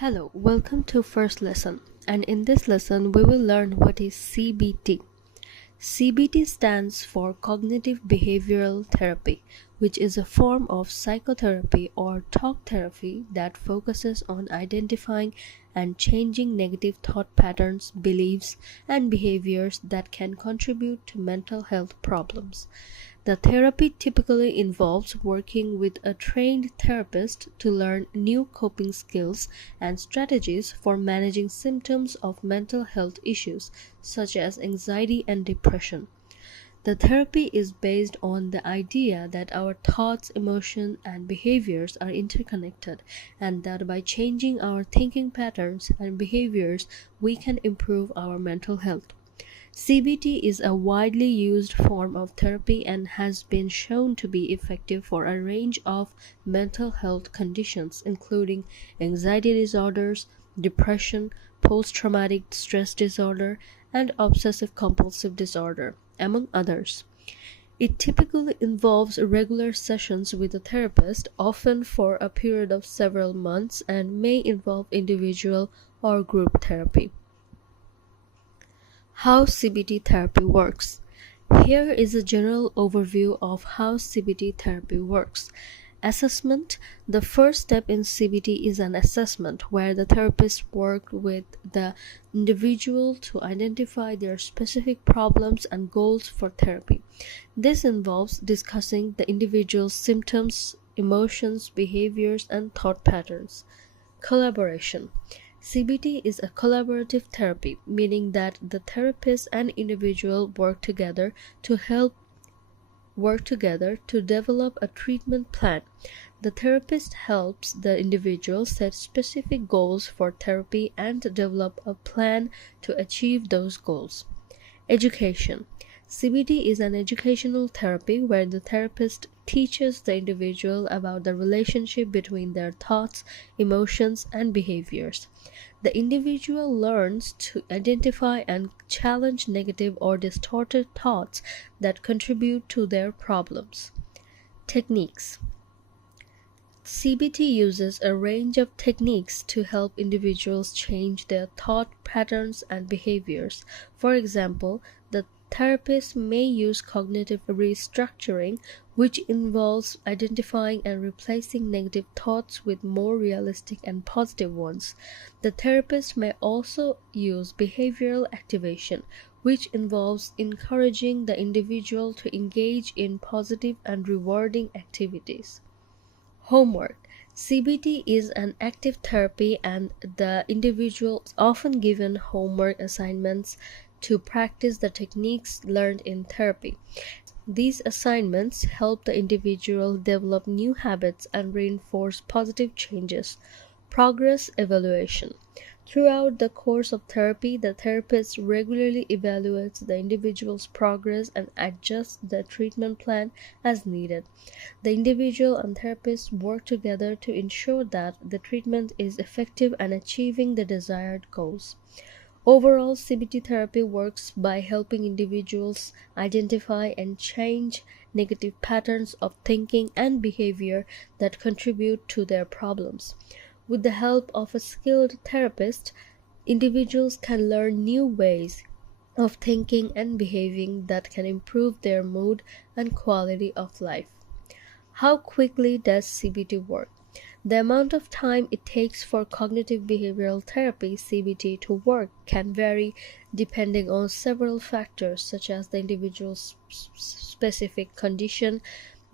Hello, welcome to first lesson, and in this lesson we will learn what is CBT. CBT stands for Cognitive Behavioral Therapy, which is a form of psychotherapy or talk therapy that focuses on identifying and changing negative thought patterns, beliefs, and behaviors that can contribute to mental health problems. The therapy typically involves working with a trained therapist to learn new coping skills and strategies for managing symptoms of mental health issues such as anxiety and depression. The therapy is based on the idea that our thoughts, emotions, and behaviors are interconnected, and that by changing our thinking patterns and behaviors, we can improve our mental health. CBT is a widely used form of therapy and has been shown to be effective for a range of mental health conditions, including anxiety disorders, depression, post-traumatic stress disorder, and obsessive-compulsive disorder, among others. It typically involves regular sessions with a therapist, often for a period of several months, and may involve individual or group therapy. How CBT therapy works. Here is a general overview of how CBT therapy works. Assessment. The first step in CBT is an assessment where the therapist works with the individual to identify their specific problems and goals for therapy. This involves discussing the individual's symptoms, emotions, behaviors, and thought patterns. Collaboration. CBT is a collaborative therapy, meaning that the therapist and individual work together to develop a treatment plan. The therapist helps the individual set specific goals for therapy and develop a plan to achieve those goals. Education. CBT is an educational therapy where the therapist teaches the individual about the relationship between their thoughts, emotions, and behaviors. The individual learns to identify and challenge negative or distorted thoughts that contribute to their problems. Techniques. CBT uses a range of techniques to help individuals change their thought patterns and behaviors. For example, the therapist may use cognitive restructuring, which involves identifying and replacing negative thoughts with more realistic and positive ones. The therapist may also use behavioral activation, which involves encouraging the individual to engage in positive and rewarding activities. Homework. CBT is an active therapy and the individual is often given homework assignments to practice the techniques learned in therapy. These assignments help the individual develop new habits and reinforce positive changes. Progress evaluation. Throughout the course of therapy, the therapist regularly evaluates the individual's progress and adjusts the treatment plan as needed. The individual and therapist work together to ensure that the treatment is effective and achieving the desired goals. Overall, CBT therapy works by helping individuals identify and change negative patterns of thinking and behavior that contribute to their problems. With the help of a skilled therapist, individuals can learn new ways of thinking and behaving that can improve their mood and quality of life. How quickly does CBT work? The amount of time it takes for cognitive behavioral therapy (CBT) to work can vary depending on several factors such as the individual's specific condition,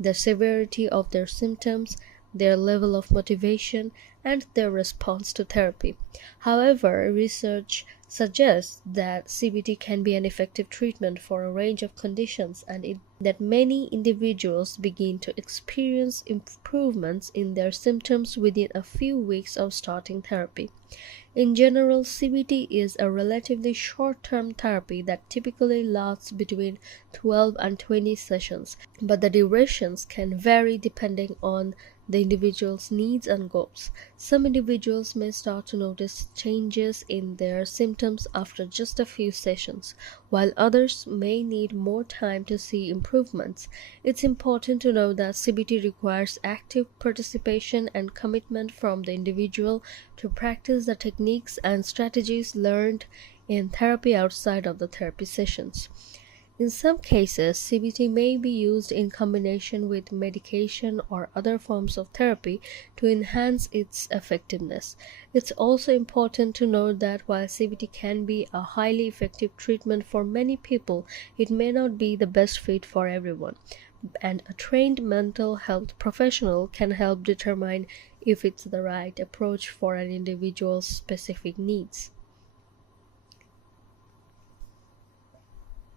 the severity of their symptoms, their level of motivation, and their response to therapy. However, research suggests that CBT can be an effective treatment for a range of conditions and that many individuals begin to experience improvements in their symptoms within a few weeks of starting therapy. In general, CBT is a relatively short-term therapy that typically lasts between 12 and 20 sessions, but the durations can vary depending on the individual's needs and goals. Some individuals may start to notice changes in their symptoms after just a few sessions, while others may need more time to see improvements. It's important to know that CBT requires active participation and commitment from the individual to practice the techniques and strategies learned in therapy outside of the therapy sessions. In some cases, CBT may be used in combination with medication or other forms of therapy to enhance its effectiveness. It's also important to note that while CBT can be a highly effective treatment for many people, it may not be the best fit for everyone, and a trained mental health professional can help determine if it's the right approach for an individual's specific needs.